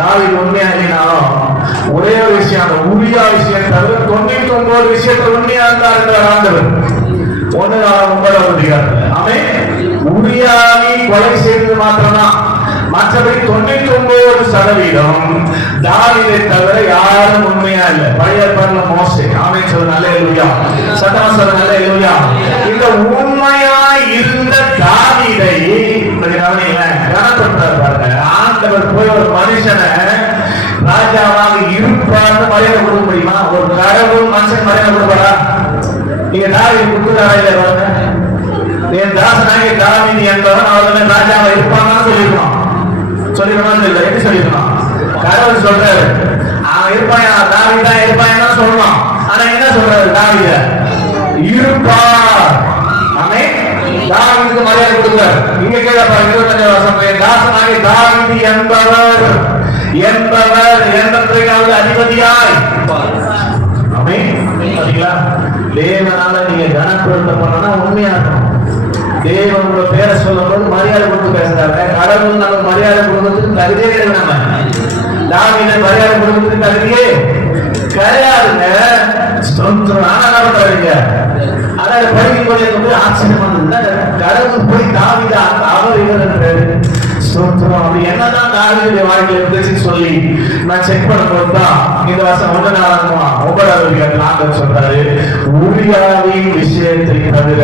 தாவீது உண்மையா இல்லைனாலும் ஒரே ஒரு விஷயம், அந்த உரியா விஷயம் தவிர 99 விஷயத்துல உண்மையா இருந்தார் ஆண்டவர். 1:9 அதிகாரத்துல அவன் உரியாவை கொலை செய்தது மாத்திரம்தான், மற்றபடி 99% தாவீதை தவிர யாரும் உண்மையா இல்லை. பழைய ஏற்பாடுல மோசே. ஆமென் சொல்லுங்க அல்லேலூயா. சத்தமா சொல்லுங்க அல்லேலூயா. இந்த உண்மையா இருந்த தாவீதை கனப்படுத்தார் பாருங்க. ஆண்டவர் போய் ஒரு மனுஷனை ராஜாவாக இருப்பார்னு மரியாதை கொடுக்க முடியுமா? ஒரு கடவுள் மனுஷன் மரியாதை கொடுப்பாரா? நீங்க தாவீது கொடுக்குறாரா இல்ல? பாருங்க, என் தாசனாகிய தாவீது என்பவன் அவர்கள் ராஜாவா இருப்பாங்கன்னு சொல்லிருக்கணும். சொல்லிக்கணும் இல்ல? எப்படி சொல்லிருக்கணும்? கடவுள் சொல்றாரு அவன் இருப்பான், தாவீது தான் இருப்பான் சொல்லணும். ஆனா என்ன சொல்றாரு? தாவீத இருப்பார். ஆமென். தாவீதுக்கு மரியாதை கொடுக்கிறார். இங்க கேட்கப்பா 25 வருஷம் தாசனாகிய தாவீது என்பவர் என்பவர் அதிபதியாய். ஆமென். சரிங்களா? தேவனால நீங்க கனப்படுத்தப்படனா உண்மையா இருக்கணும். தேவனோட பேரை சொல்லும் போது மரியாதை கொடுத்து பேசுறாங்க. கடவுள் நம்ம மரியாதை கொடுக்கறதுக்கு தகுதியே கிடையாது. நம்ம தாவீதை மரியாதை கொடுக்கறதுக்கு தகுதியே கிடையாதுங்க. அதாவது படிக்கும் போது ஆச்சரியமா இருந்தது. கடவுள் போய் தாவீது அவர் இவர் அப்படி என்னதான் தாவீதுடைய வாழ்க்கையில இருந்துச்சு சொல்லி நான் செக் பண்ணும்போது தான் இந்த வருஷம் 9 சொல்றாரு, உரியாவின் விஷயத்தை தவிர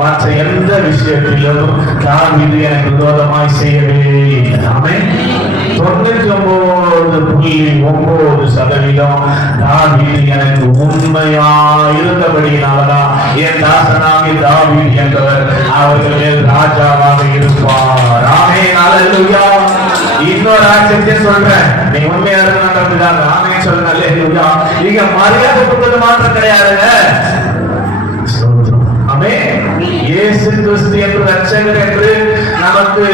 மற்ற எந்த விஷயத்திலும் தாவீது எனக்கு விரோதமாய் செய்யவே. ஆமென். 99.9% தாவீது எனக்கு உண்மையா இருந்தபடியினாலதான் என் தாசனாகிய தாவீது என்பவர் அவர்கள் மேல் ராஜாவாக இருப்பார். ஆமென். அல்லேலூயா. இன்னொரு ஆச்சரியத்தை சொல்றேன், நீ உண்மையா இருக்கணும்ன்றதுக்காக. ஆமென் சொல்லுங்க அல்லேலூயா. இங்க மரியாதை கொடுத்தது மாத்திரம் கிடையாதுங்க. ஆமென். இயேசு கிறிஸ்து என்று ரட்சகர் என்று நமக்கு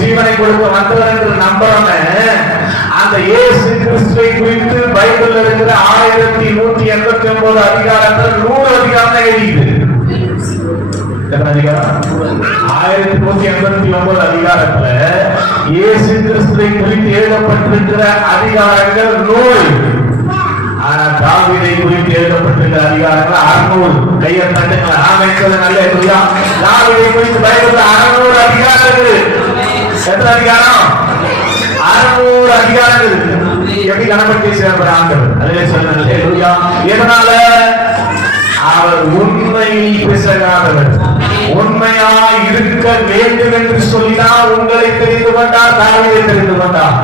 ஜீவனை கொடுக்க வந்தவர் என்று நம்புறோம். அந்த இயேசு கிறிஸ்துவை குறித்து பைபிள்ல இருக்கிற 1189 அதிகாரங்கள் 100 அதிகாரம் தான் எழுதிது. எத்தனை அதிகாரம்? 1189 அதிகாரத்துல இயேசு கிறிஸ்துவை குறித்து எழுதப்பட்டிருக்கிற அதிகாரங்கள் 100. ஆனா தாவீதை குறித்து எழுதப்பட்டிருக்கிற அதிகாரங்கள் 600. கையை தட்டுங்களா? ஆமென் சொல்லுங்க அல்லேலூயா. தாவீதை குறித்து பைபிள்ல 600 அதிகாரங்கள். எத்தனை அதிகாரம்? 600 அதிகாரங்கள். எப்படி கணபதி சேர்ந்த ஆண்டவர்? அதிலே சொல்லுங்க அல்லேலூயா. எதனால? அவர் உண்மையில் பிசகாதவர். உண்மையா இருக்க வேண்டும் என்று சொல்லிதான் உங்களை தெரிந்து கொண்டார், தாவீதை தெரிந்து கொண்டார்.